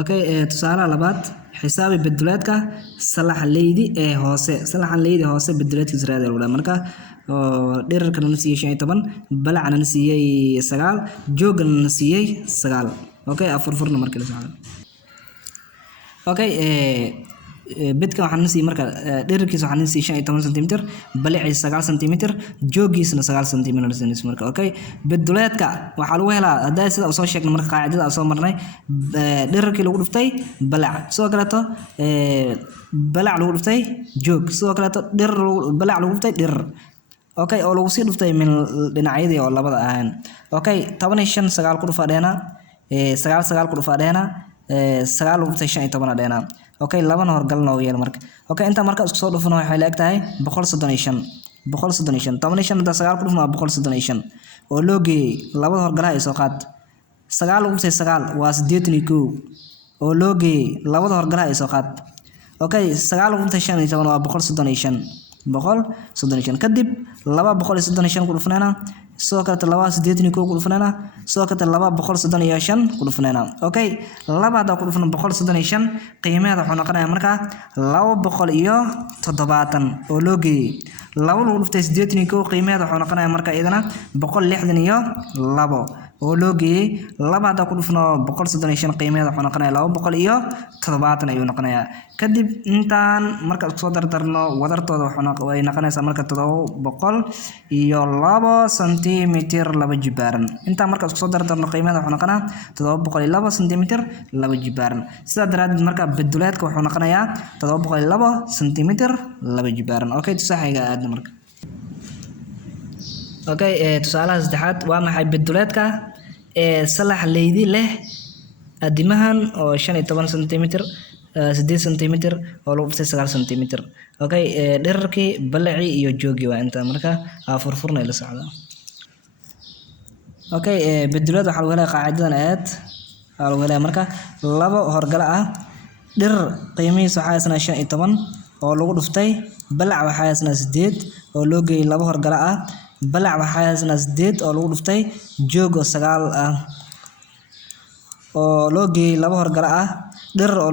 okay tusaale labaad xisaabi bedduleedka salax leydi ee hoose salaxa leydi hoose bedduleedkiisa raadi lagu dhahay marka dhererkana la siiyay 15 balacna la siiyay 9 joogana la siiyay 9 okay afurfurna marka la socdo okay bedka waxaan la siiyay marka dhererkiisa waxaan la siiyay 15 cm balaciisa 9 cm joogiisana 9 cm la siiyay marka okay bedduleedka waxa lagu helaa haday sida soo sheegnay marka qaacidada soo marnay dhererkii lagu dhuftay balac soo kaleeto balac lagu dhuftay joog soo kaleeto dherer balac lagu dhuftay dherer okay oo lagu sii dhuftay min dhinacyadii oo labada ahaan okay 15 9 ku dhufadeena 9 ku dhufadeena 9 lagu dhuftay 15 dheena okay labana horgalna oo yeel marka okay inta marka isku soo dhufano waxay la eg tahay 135 135 15 inta 9 ku dhufno 135 oo loogi labada horgalaha ay soo qaad 9 lagu dhuftay 9 waa 81 oo loogi labada horgalaha ay soo qaad okay 9 lagu dhuftay 15 waa 135 kadib 235 ku dhufnayna soo kale 281 ku dhufnayna soo kale 235 ku dhufnayna okay labada ku dhufnaa 135 qiimaha wuxuu noqonayaa marka 270 oo loogi laba lagu dhuftay 81 qiimaha wuxuu noqonayaa marka idana 162 oo loogi labada ku dhufno 135 qiimaha wuxuu noqonayaa 270 ayuu noqonayaa kadib intaan marka soo dardarno wadartooda waxay noqonaysaa marka 702 centimeter laba jibaaran inta marka soo dardarno qiimaha wuxuu noqonayaa 702 centimeter laba jibaaran sida daraaddeed marka bedduleedka wuxuu noqonayaa 702 centimeter laba jibaaran okay tusaxayga aad marka okay tusaalaha saddexaad waa maxay bedduleedka salax leydi leh adimahan oo 15 centimeter 8 centimeter oo lagu dhuftay 9 centimeter okay dhererkii balaci iyo joogi waa inta marka furfurna la socdo okay bedduleed waxa lagu helaa qaacidadan aad lagu helaa marka laba horgala ah dherer qiimihiisa waxa isna 15 oo lagu dhuftay balac waxa isna 8 oo loo geeyay laba horgala ah balac waxa isna 8 oo lagu dhuftay joog 9 ah oo loo geeyay laba horgala ah dherer oo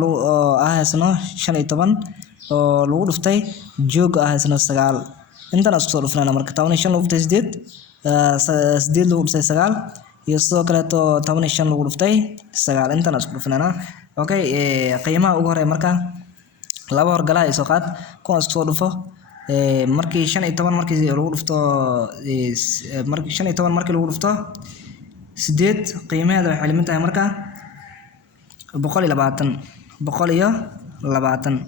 isna 15 oo lagu dhuftay joog isna 9 intan isku soo dhufnaa marka 15 lagu dhuftay 8 lagu dhuftay 9 iyo sidoo kale 15 lagu dhuftay 9 intan isku dhufnaa okay qiimaha ugu horeeya marka laba horgalaha ay soo qaad kuwa isku soo dhufo markii 15 markii lagu dhufto markii 15 markii lagu dhufto 8 qiimaheeda waxay la mid tahay marka 120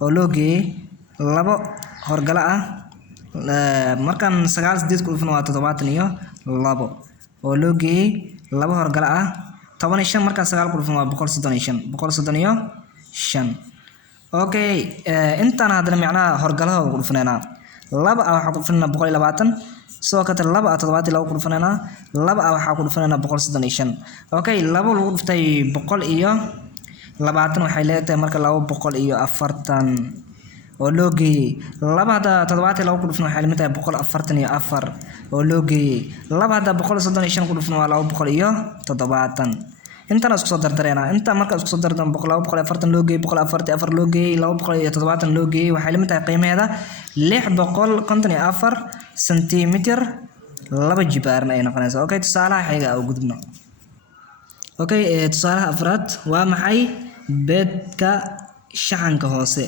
oo loo geeyay laba horgala ah markan 9 8 ku dhufno waa 72 oo loo geeyay laba horgala ah 15 marka 9 ku dhufno waa 135 okay intaan hadana macnaha horgalaha ugu dhufnayna laba waxa ku dhufnayna 120 soo kata laba 72 ku dhufnayna laba waxa ku dhufnayna 135 okay laba lagu dhuftay 120 waxay leedahay marka 240 oo loo geeyay labada 72 ku dhufno waxay la mid tahay 144 oo loo geeyay labada 135 ku dhufno waa 270 inta isku soo dardareena inta marka isku soo dardan 240 loo geeyay 144 loo geeyay 270 loo geeyay waxay la mid tahay qiimaheeda 654 centimeter laba jibaaran ay noqonaysaa okay tusaalaha xiga oo gudubno okay tusaalaha afraad waa maxay bedka shaxanka hoose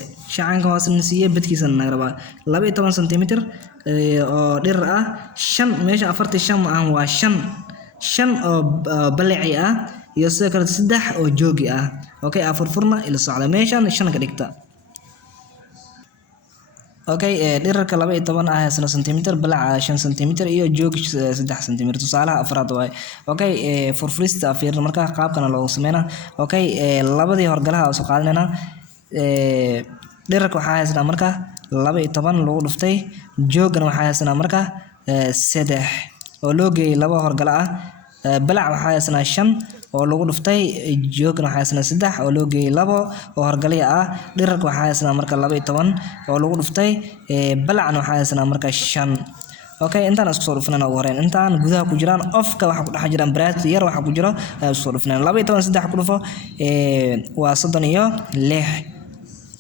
nasiye bedkiisa naga rabaa 12 centimeter oo dherer ah 5 meesha 45 ma aan waa 5 oo balaci ah iyo sidoo kale 3 oo joogi ah okay furfurna ila socda meeshan 5 ka dhigta okay dhererka 12 ah isna centimeter balaca 5 centimeter iyo joogi 3 centimeter tusaalaha afraad waay okay furfurista fiirna marka qaabkana loo sameeyna okay labadii horgalaha soo qaadanayna dhererka waxa haysana marka 12 lagu dhuftay joogana waxa haysana marka 3 oo loo geeyay laba horgala ah balac waxa haysana 5 oo lagu dhuftay joogna waxa haysana 3 oo loo geeyay laba oo horgaliya ah dhererka waxa haysana marka 12 oo lagu dhuftay balacna waxa haysana marka 5 okay intaan isku soo dhufnana ugu horeen intaan gudaha ku jiraan ofka waxa ku dhex jiraan bracket yar waxa ku jiro isku soo dhufnana 12 3 ku dhufo waa 36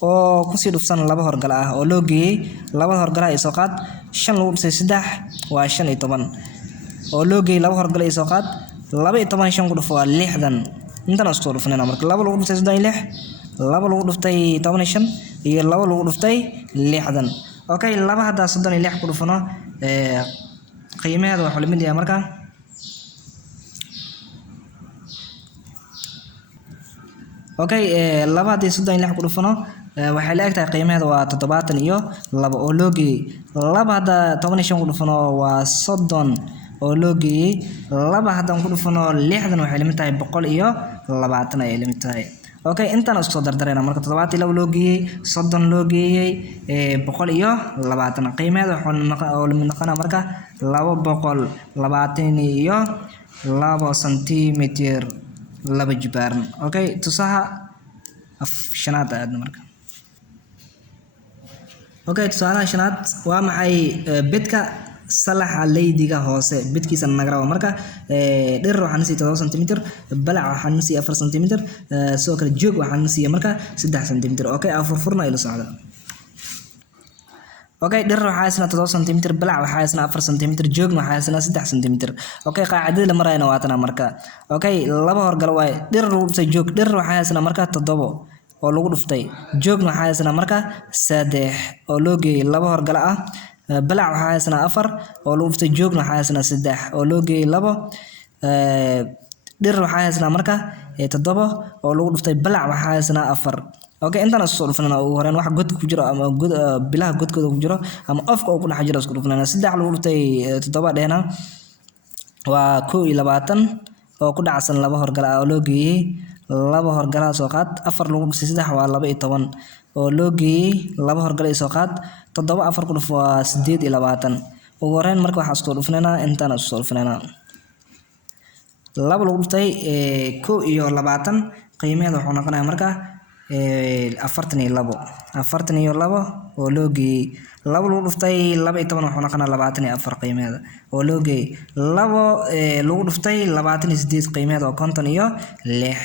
oo ku sii dhufsan laba horgal ah oo loo geeyay laba horgal ay soo qaad 5 lagu dhisay 3 waa 15 oo loo geeyay laba horgal ay soo qaad 12 5 ku dhufo waa 60 intaan isku soo dhufnana marka laba lagu dhisay 36 laba lagu dhuftay 15 iyo laba lagu dhuftay 60 okay laba hada 36 ku dhufano qiimaheedu waxa la mid yahay marka okay laba hada 36 ku dhufano waxay la egtahay qiimaheedu waa 70 iyo laba oo loo geeyay laba hada 15 ku dhufano waa 30 oo loo geeyay laba hada ku dhufano 60 waxay la mid tahay 100 iyo 20 ay la mid tahay okay intaan isku soo dardarayna marka 72 loo geeyay 30 loo geeyay 100 iyo 20 qiimaheedu waxa la mid noqonaa marka 220 iyo 2 sentimitir laba jibaaran okay tusaha shanaad aadna marka okay tusaalaha shanaad waa maxay bidka salaxa leydiga hoose bidkiisa nagra marka dhir waxaan si 7 cm balac waxaan si 4 cm soo kala joog waxaan si marka 3 cm okay afurfurna ila socda okay dhir waxaa isna 7 cm balac waxaa isna 4 cm joog waxaa isna 3 cm okay qaacidada la marayna waa tan marka okay laba horgal way dhir lagu dhuftay joog dhir waxaa isna marka 7 oo lagu dhuftay joog waxaa isna marka 3 oo loo geeyay laba horgal ah balac waxaa isna 4 oo lagu dhuftay joog waxaa isna 3 oo loo geeyay labo dhir waxaa isna marka 7 oo lagu dhuftay balac waxaa isna 4 okay intaan isku soo dhufnana ugu horeen wax god ku jiro ama god bilaha godkooda ku jiro ama afka oo ku dhex jiro isku dhufnana 3 lagu dhuftay 7 dheena waa 21 oo ku dhacsan laba horgal ah oo loo geeyay laba horgal soo qaad 4 lagu dhuftay 3 waa 12 oo loo geeyay laba horgal soo qaad 7 4 ku dhufo waa 8 ugu horeen marka waxa isku dhufnana intaan isku soo dhufnana laba lagu dhuftay 1 iyo 20 qiimaheedu wuxuu noqonayaa marka 42 oo loo geeyay laba lagu dhuftay 12 wuxuu noqonayaa 24 qiimaheeda oo loo geeyay laba lagu dhuftay 28 qiimaheeda oo 50 iyo 6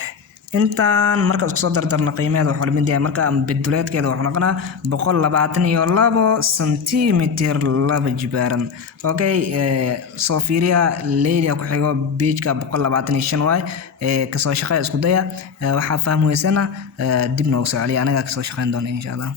intaan marka isku soo dardarna qiimaheeda waxa la mid yahay marka biduleedkeeda waxa noqonaa 122 sentimitir laba jibaaran okay Sofia Leydia ku xigo page-ka 125 way ka soo shaqeey isku daya waxa fahmaysana dib noogu soo celiya anaga ka soo shaqeyn doona insha Allah